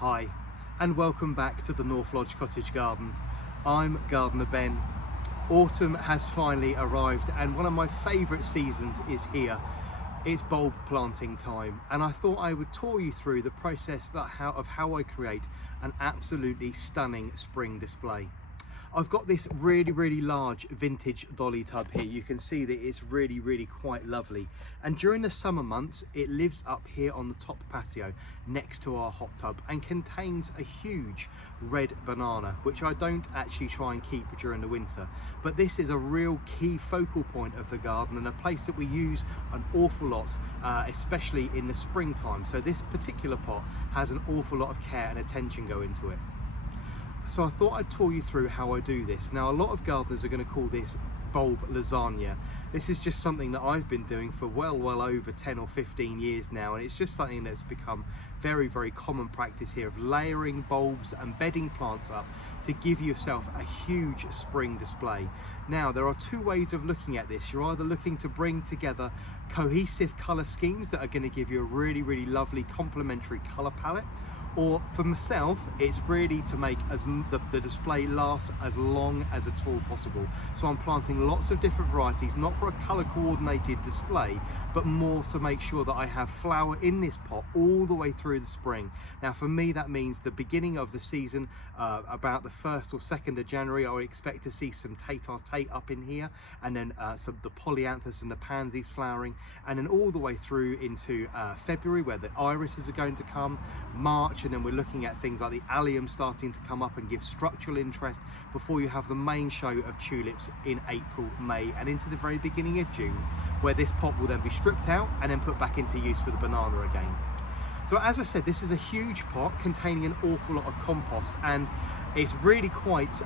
Hi, and welcome back to the North Lodge Cottage Garden. I'm Gardener Ben. Autumn has finally arrived and one of my favourite seasons is here. It's bulb planting time, and I thought I would tour you through the process of how I create an absolutely stunning spring display. I've got this really large vintage dolly tub here. You can see that it's really quite lovely, and during the summer months it lives up here on the top patio next to our hot tub and contains a huge red banana, which I don't actually try and keep during the winter, but this is a real key focal point of the garden and a place that we use an awful lot, especially in the springtime. So this particular pot has an awful lot of care and attention go into it. So I thought I'd tour you through how I do this. Now, a lot of gardeners are going to call this bulb lasagna. This is just something that I've been doing for well over 10 or 15 years now, and it's just something that's become very common practice here of layering bulbs and bedding plants up to give yourself a huge spring display. Now, there are two ways of looking at this. You're either looking to bring together cohesive color schemes that are going to give you a really lovely complementary color palette, or for myself, it's really to make the display last as long as at all possible. So I'm planting lots of different varieties, not for a color coordinated display, but more to make sure that I have flower in this pot all the way through the spring. Now for me, that means the beginning of the season, about the 1st or 2nd of January, I would expect to see some Tete up in here, and then some the polyanthus and the pansies flowering, and then all the way through into February, where the irises are going to come, March, and then we're looking at things like the allium starting to come up and give structural interest before you have the main show of tulips in April, May, and into the very beginning of June, where this pot will then be stripped out and then put back into use for the banana again. So as I said, this is a huge pot containing an awful lot of compost, and it's really quite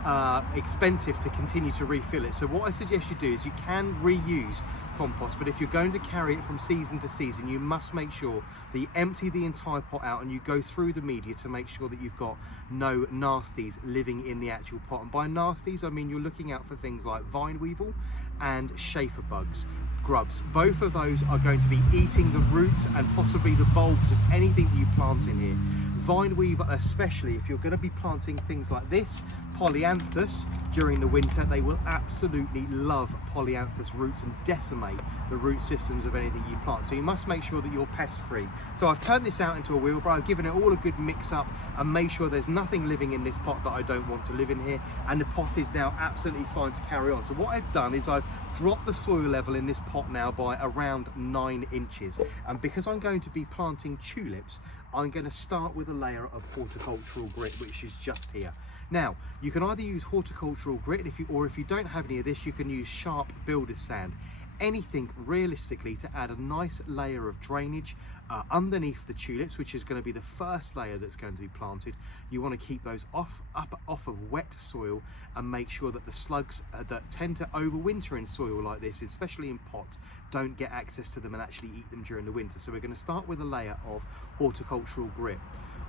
expensive to continue to refill it. So what I suggest you do is you can reuse compost, but if you're going to carry it from season to season, you must make sure that you empty the entire pot out and you go through the media to make sure that you've got no nasties living in the actual pot. And by nasties, I mean you're looking out for things like vine weevil and chafer bugs, grubs. Both of those are going to be eating the roots and possibly the bulbs of anything you plant in here. Vine weevil, especially if you're going to be planting things like this, polyanthus, during the winter, they will absolutely love polyanthus roots and decimate the root systems of anything you plant. So you must make sure that you're pest free. So I've turned this out into a wheelbarrow, I've given it all a good mix up and made sure there's nothing living in this pot that I don't want to live in here, and the pot is now absolutely fine to carry on. So what I've done is I've dropped the soil level in this pot now by around 9 inches, and because I'm going to be planting tulips, I'm going to start with a layer of horticultural grit, which is just here. Now, you can either use horticultural grit, or if you don't have any of this, you can use sharp builder's sand. Anything realistically to add a nice layer of drainage underneath the tulips, which is going to be the first layer that's going to be planted. You want to keep those off of wet soil and make sure that the slugs that tend to overwinter in soil like this, especially in pots, don't get access to them and actually eat them during the winter. So we're going to start with a layer of horticultural grit.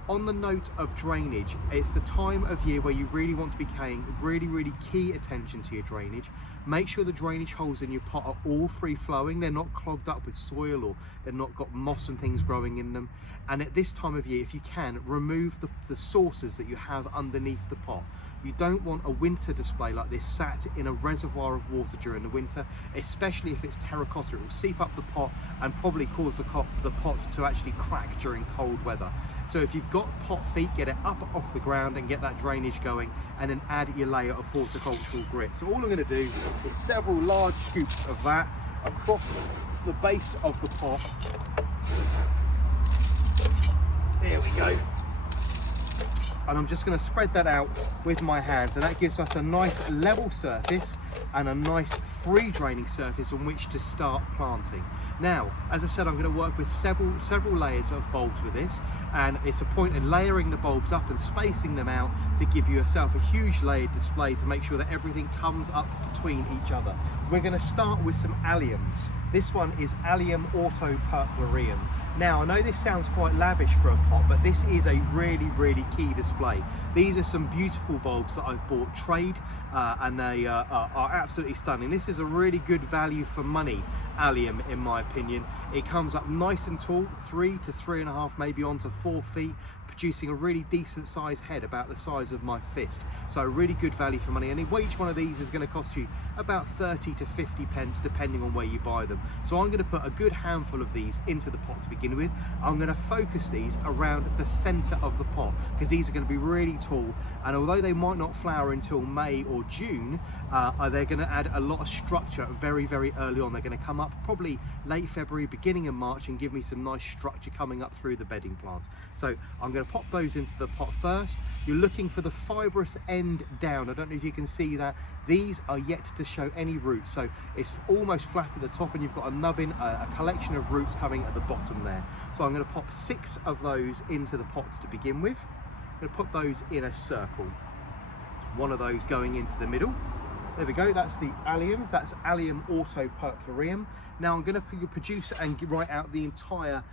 On the note of drainage, it's the time of year where you really want to be paying really key attention to your drainage. Make sure the drainage holes in your pot are all free flowing, they're not clogged up with soil or they've not got moss and things growing in them. And at this time of year, if you can, remove the sources that you have underneath the pot. You don't want a winter display like this sat in a reservoir of water during the winter, especially if it's terracotta. It will seep up the pot and probably cause the pots to actually crack during cold weather. So if you've got pot feet, get it up off the ground and get that drainage going, and then add your layer of horticultural grit. So all I'm going to do is several large scoops of that across the base of the pot. There we go. And I'm just going to spread that out with my hands, and that gives us a nice level surface and a nice free draining surface on which to start planting. Now, as I said, I'm going to work with several layers of bulbs with this, and it's a point in layering the bulbs up and spacing them out to give yourself a huge layered display to make sure that everything comes up between each other. We're going to start with some alliums. This one is Allium autopurpureum. Now, I know this sounds quite lavish for a pot, but this is a really key display. These are some beautiful bulbs that I've bought trade, and they are absolutely stunning. This is a really good value for money allium, in my opinion. It comes up nice and tall, 3 to 3.5, maybe onto 4 feet, producing a really decent sized head, about the size of my fist. So really good value for money, and each one of these is going to cost you about 30 to 50 pence depending on where you buy them. So I'm going to put a good handful of these into the pot to begin with. I'm going to focus these around the center of the pot because these are going to be really tall, and although they might not flower until May or June, they're going to add a lot of structure very early on. They're going to come up probably late February, beginning of March, and give me some nice structure coming up through the bedding plants. So I'm going to pop those into the pot first. You're looking for the fibrous end down. I don't know if you can see that. These are yet to show any roots, so it's almost flat at the top, and you've got a nubbin, a collection of roots coming at the bottom there. So I'm going to pop 6 of those into the pots to begin with. I'm going to put those in a circle, one of those going into the middle. There we go, that's the alliums, that's Allium autopurpureum. Now I'm going to produce and write out the entire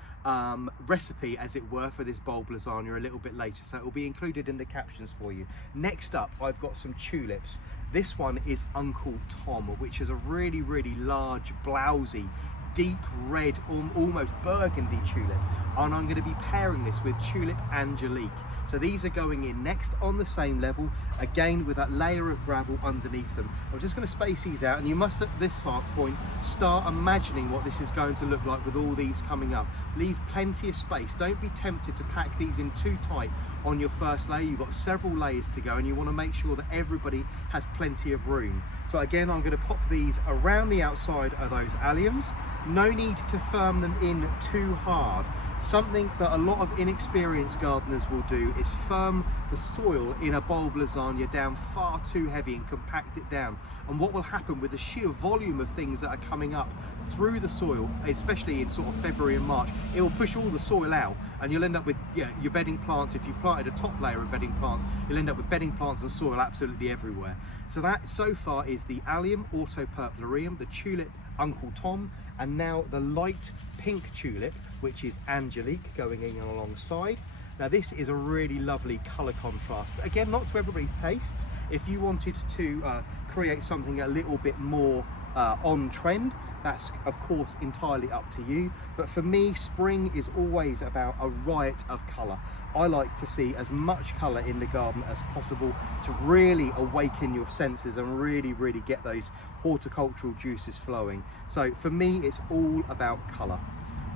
recipe, as it were, for this bulb lasagna a little bit later, so it will be included in the captions for you. Next up, I've got some tulips. This one is Uncle Tom, which is a really large, blousy, deep red, almost burgundy tulip, and I'm going to be pairing this with Tulip Angelique. So these are going in next on the same level, again with that layer of gravel underneath them. I'm just going to space these out, and you must at this point start imagining what this is going to look like with all these coming up. Leave plenty of space. Don't be tempted to pack these in too tight on your first layer. You've got several layers to go, and you want to make sure that everybody has plenty of room. So again, I'm going to pop these around the outside of those alliums. No need to firm them in too hard. Something that a lot of inexperienced gardeners will do is firm the soil in a bulb lasagna down far too heavy and compact it down. And what will happen with the sheer volume of things that are coming up through the soil, especially in sort of February and March, it will push all the soil out, and you'll end up with your bedding plants. If you've planted a top layer of bedding plants, you'll end up with bedding plants and soil absolutely everywhere. So that so far is the Allium autopurpureum, the tulip Uncle Tom, and now the light pink tulip, which is Angelique, going in alongside. Now this is a really lovely colour contrast. Again, not to everybody's tastes. If you wanted to create something a little bit more on trend, that's of course entirely up to you. But for me, spring is always about a riot of colour. I like to see as much colour in the garden as possible to really awaken your senses and really get those horticultural juices flowing. So for me, it's all about colour.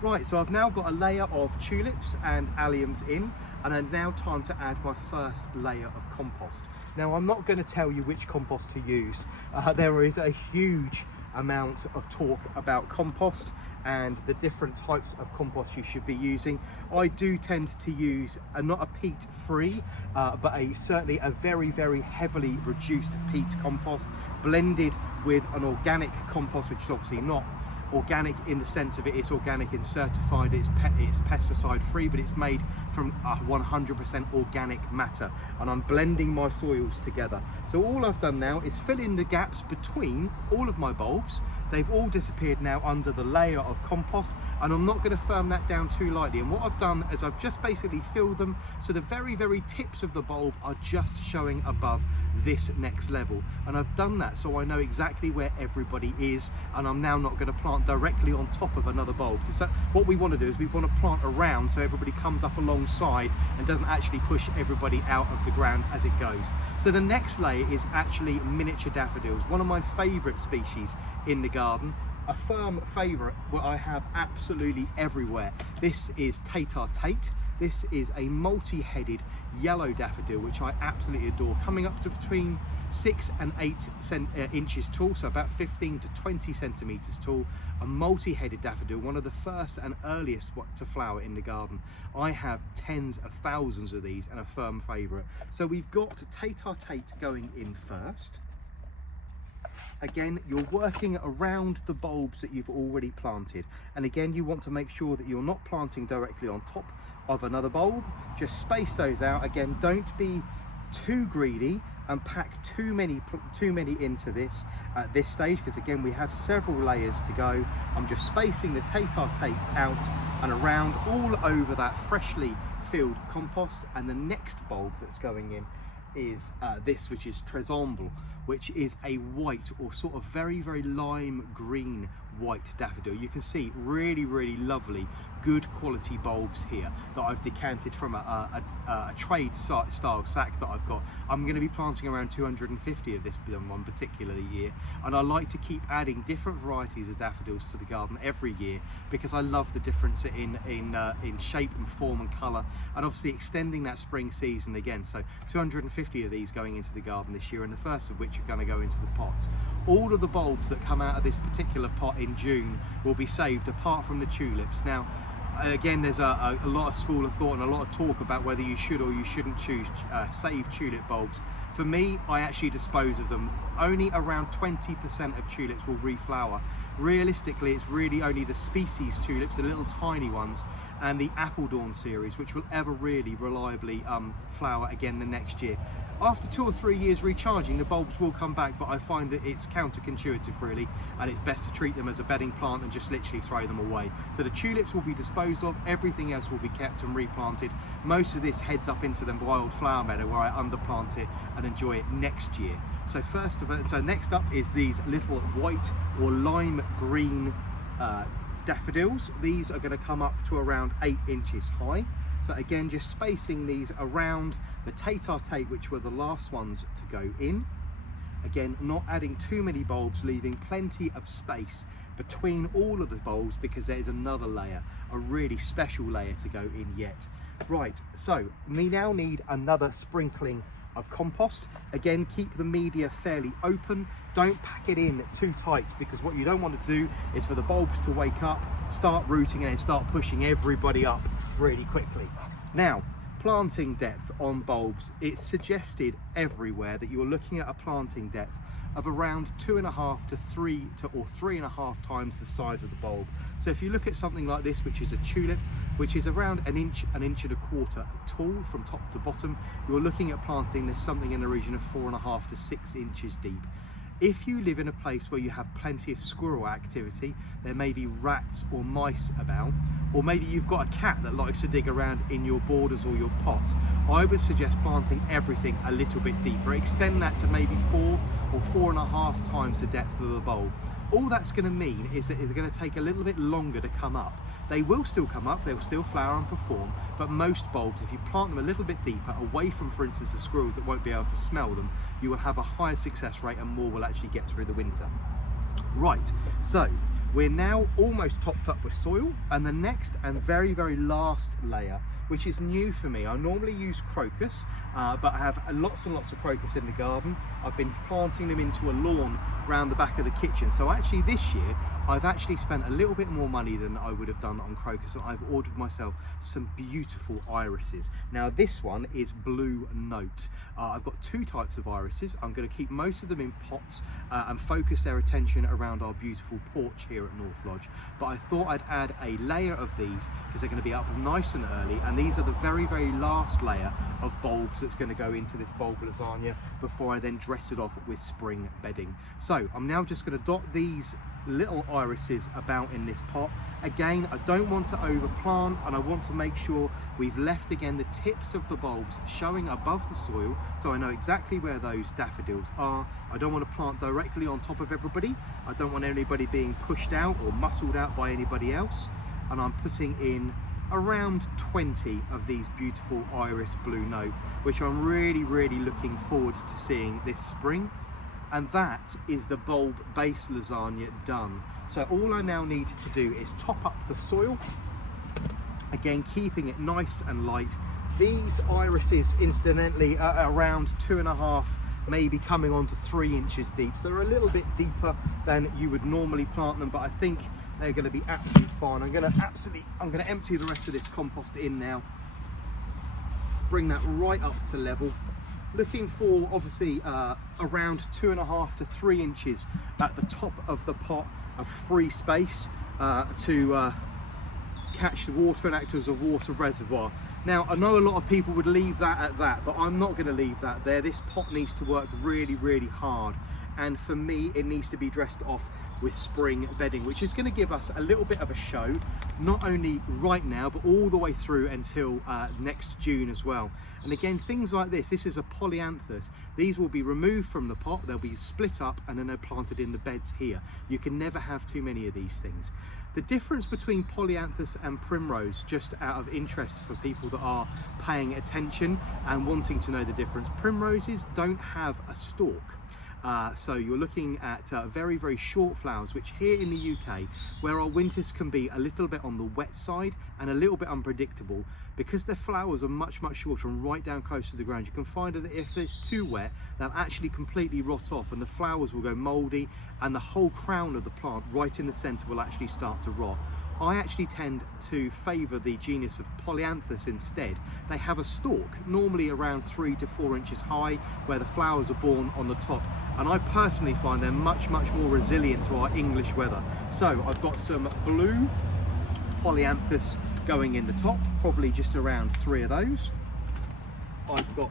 Right, so I've now got a layer of tulips and alliums in, and it's now time to add my first layer of compost. Now I'm not going to tell you which compost to use. There is a huge amount of talk about compost and the different types of compost you should be using. I do tend to use not a peat free, but certainly a very heavily reduced peat compost blended with an organic compost, which is obviously not organic in the sense of it's organic and certified, it's pesticide free, but it's made from 100% organic matter, and I'm blending my soils together. So all I've done now is fill in the gaps between all of my bulbs. They've all disappeared now under the layer of compost, and I'm not going to firm that down too lightly. And what I've done is I've just basically filled them so the very tips of the bulb are just showing above this next level, and I've done that so I know exactly where everybody is, and I'm now not going to plant directly on top of another bulb, because what we want to do is we want to plant around so everybody comes up alongside and doesn't actually push everybody out of the ground as it goes. So the next layer is actually miniature daffodils, one of my favorite species in the garden, a firm favorite what I have absolutely everywhere. This is Tete. This is a multi-headed yellow daffodil, which I absolutely adore, coming up to between 6 and 8 inches tall, so about 15 to 20 centimeters tall. A multi-headed daffodil, one of the first and earliest to flower in the garden. I have tens of thousands of these and a firm favorite. So we've got Tete going in first. Again, you're working around the bulbs that you've already planted, and again you want to make sure that you're not planting directly on top of another bulb. Just space those out. Again, don't be too greedy and pack too many into this at this stage, because again we have several layers to go. I'm just spacing the Tete out and around all over that freshly filled compost. And the next bulb that's going in is this, which is tresamble, which is a white or sort of very lime green white daffodil. You can see really, really lovely, good quality bulbs here that I've decanted from a trade style sack that I've got. I'm going to be planting around 250 of this one particular year, and I like to keep adding different varieties of daffodils to the garden every year because I love the difference in shape and form and colour, and obviously extending that spring season again. So 250 of these going into the garden this year, and the first of which are going to go into the pots. All of the bulbs that come out of this particular pot in June will be saved, apart from the tulips. Now again, there's a lot of school of thought and a lot of talk about whether you should or you shouldn't choose save tulip bulbs. For me, I actually dispose of them. Only around 20% of tulips will reflower. Realistically, it's really only the species tulips, the little tiny ones, and the apple dawn series, which will ever really reliably flower again the next year. After 2 or 3 years recharging, the bulbs will come back, but I find that it's counterintuitive really, and it's best to treat them as a bedding plant and just literally throw them away. So the tulips will be disposed of, everything else will be kept and replanted. Most of this heads up into the wild flower meadow where I underplant it and enjoy it next year. So next up is these little white or lime green daffodils. These are going to come up to around 8 inches high. So again, just spacing these around the Tete, which were the last ones to go in. Again, not adding too many bulbs, leaving plenty of space between all of the bulbs because there's another layer, a really special layer to go in yet. Right, so we now need another sprinkling of compost. Again, keep the media fairly open. Don't pack it in too tight, because what you don't want to do is for the bulbs to wake up, start rooting, and then start pushing everybody up really quickly. Now, planting depth on bulbs, it's suggested everywhere that you're looking at a planting depth of around 2.5 to 3 or 3.5 times the size of the bulb. So if you look at something like this, which is a tulip, which is around an inch and a quarter tall from top to bottom, you're looking at planting this something in the region of 4.5 to 6 inches deep. If you live in a place where you have plenty of squirrel activity, there may be rats or mice about, or maybe you've got a cat that likes to dig around in your borders or your pot, I would suggest planting everything a little bit deeper. Extend that to maybe 4 or 4.5 times the depth of the bulb. All that's going to mean is that it's going to take a little bit longer to come up. They will still come up, they'll still flower and perform, but most bulbs, if you plant them a little bit deeper, away from, for instance, the squirrels that won't be able to smell them, you will have a higher success rate and more will actually get through the winter. Right, so we're now almost topped up with soil, and the next and very, very last layer, which is new for me. I normally use crocus, but I have lots and lots of crocus in the garden. I've been planting them into a lawn around the back of the kitchen. So actually this year, I've actually spent a little bit more money than I would have done on crocus, and I've ordered myself some beautiful irises. Now this one is Blue Note. I've got 2 types of irises. I'm going to keep most of them in pots and focus their attention around our beautiful porch here at North Lodge. But I thought I'd add a layer of these because they're going to be up nice and early, and these are the very, very last layer of bulbs that's going to go into this bulb lasagna before I then dress it off with spring bedding. So I'm now just going to dot these little irises about in this pot. Again, I don't want to overplant, and I want to make sure we've left again the tips of the bulbs showing above the soil, so I know exactly where those daffodils are. I don't want to plant directly on top of everybody. I don't want anybody being pushed out or muscled out by anybody else. And I'm putting in around 20 of these beautiful iris Blue Note, which I'm really, really looking forward to seeing this spring. And that is the bulb base lasagna done. So all I now need to do is top up the soil, again keeping it nice and light. These irises incidentally are around 2.5, maybe coming on to 3 inches deep, so they're a little bit deeper than you would normally plant them, but I think they're going to be absolutely fine. I'm going to empty the rest of this compost in now, bring that right up to level. Looking for obviously around 2.5 to 3 inches at the top of the pot of free space to catch the water and act as a water reservoir. Now, I know a lot of people would leave that at that, but I'm not going to leave that there. This pot needs to work really, really hard. And for me, it needs to be dressed off with spring bedding, which is going to give us a little bit of a show, not only right now, but all the way through until next June as well. And again, things like this is a polyanthus. These will be removed from the pot, they'll be split up, and then they're planted in the beds here. You can never have too many of these things. The difference between polyanthus and primrose, just out of interest for people that are paying attention and wanting to know the difference, primroses don't have a stalk. So you're looking at very, very short flowers, which here in the UK, where our winters can be a little bit on the wet side and a little bit unpredictable, because their flowers are much, much shorter and right down close to the ground, you can find that if it's too wet, they'll actually completely rot off and the flowers will go mouldy, and the whole crown of the plant right in the center will actually start to rot. I actually tend to favour the genus of polyanthus instead. They have a stalk, normally around 3 to 4 inches high, where the flowers are borne on the top. And I personally find they're much, much more resilient to our English weather. So I've got some blue polyanthus going in the top, probably just around 3 of those. I've got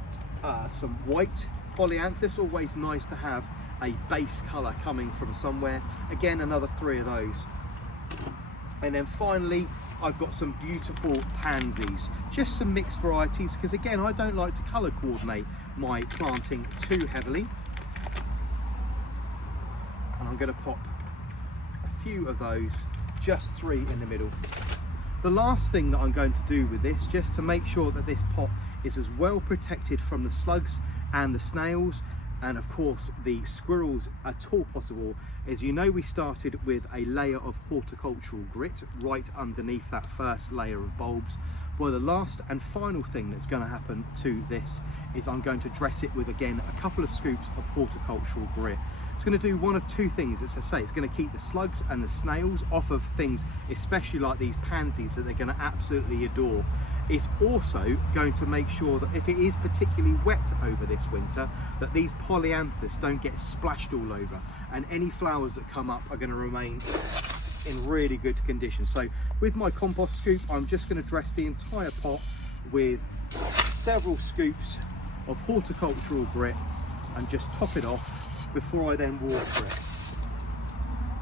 some white polyanthus, always nice to have a base colour coming from somewhere. Again, another 3 of those. And then finally, I've got some beautiful pansies, just some mixed varieties, because again, I don't like to colour coordinate my planting too heavily. And I'm going to pop a few of those, just 3 in the middle. The last thing that I'm going to do with this, just to make sure that this pot is as well protected from the slugs and the snails, and of course the squirrels at all possible, is, you know, we started with a layer of horticultural grit right underneath that first layer of bulbs. Well, the last and final thing that's going to happen to this is I'm going to dress it with, again, a couple of scoops of horticultural grit. It's going to do one of 2 things. As I say, it's going to keep the slugs and the snails off of things, especially like these pansies that they're going to absolutely adore. It's also going to make sure that if it is particularly wet over this winter, that these polyanthus don't get splashed all over, and any flowers that come up are going to remain in really good condition. So with my compost scoop, I'm just going to dress the entire pot with several scoops of horticultural grit and just top it off before I then water it.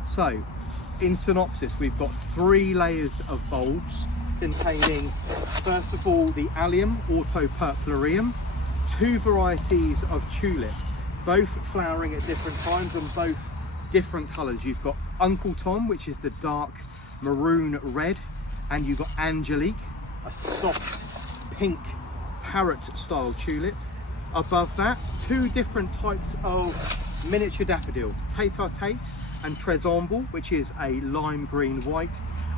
So in synopsis, we've got 3 layers of bulbs containing, first of all, the Allium, atropurpureum, 2 varieties of tulip, both flowering at different times and both different colours. You've got Uncle Tom, which is the dark maroon red, and you've got Angelique, a soft pink parrot style tulip. Above that, 2 different types of miniature daffodil, Tete and tresamble, which is a lime green white.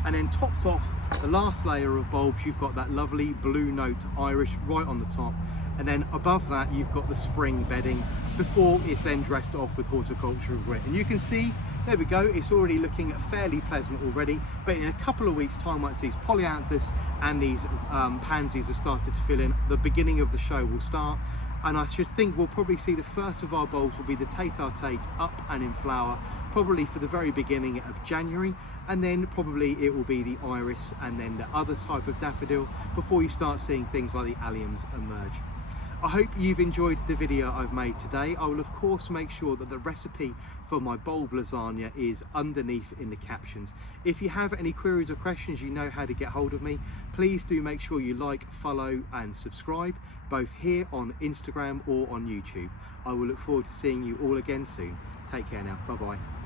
And then topped off the last layer of bulbs, you've got that lovely blue note iris right on the top. And then above that, you've got the spring bedding before it's then dressed off with horticultural grit. And you can see, there we go, it's already looking fairly pleasant already. But in a couple of weeks' time, once these polyanthus and these pansies have started to fill in, the beginning of the show will start. And I should think we'll probably see the first of our bulbs will be the Tete up and in flower, probably for the very beginning of January, and then probably it will be the iris and then the other type of daffodil before you start seeing things like the alliums emerge. I hope you've enjoyed the video I've made today. I will of course make sure that the recipe for my bulb lasagna is underneath in the captions. If you have any queries or questions, you know how to get hold of me. Please do make sure you like, follow and subscribe, both here on Instagram or on YouTube. I will look forward to seeing you all again soon. Take care now. Bye bye.